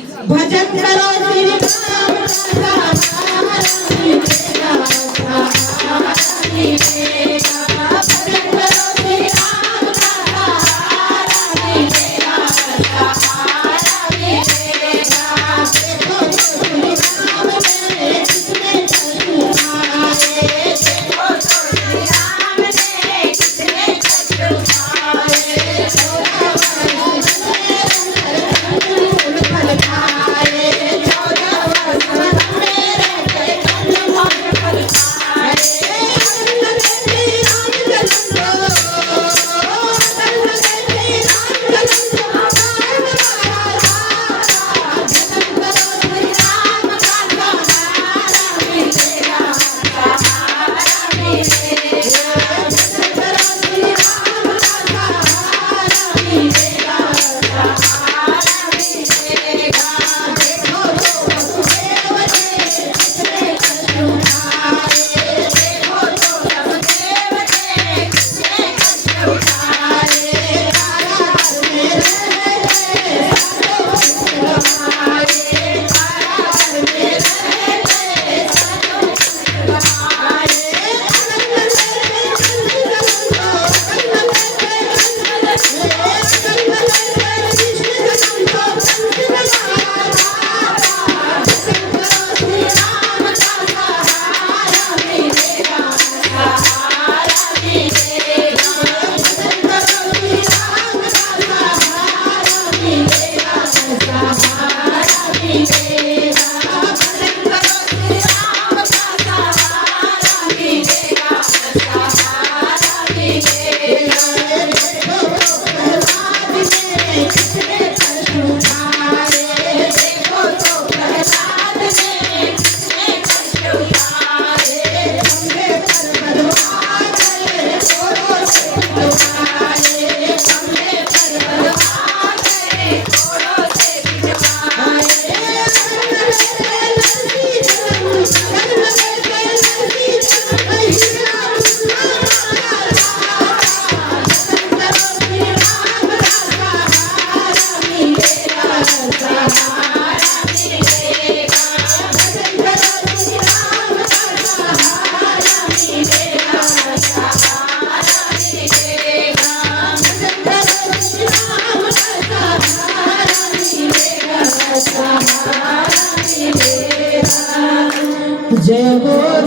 भजन करो श्री राम का सहारा मिलेगा, सहारा मिलेगा। भजन करो श्री राम का सहारा मिलेगा, सहारा मिलेगा। देखो श्री राम मेरे कितने कष्ट उठाए, देखो श्री राम मेरे कितने कष्ट उठाए। जय हो।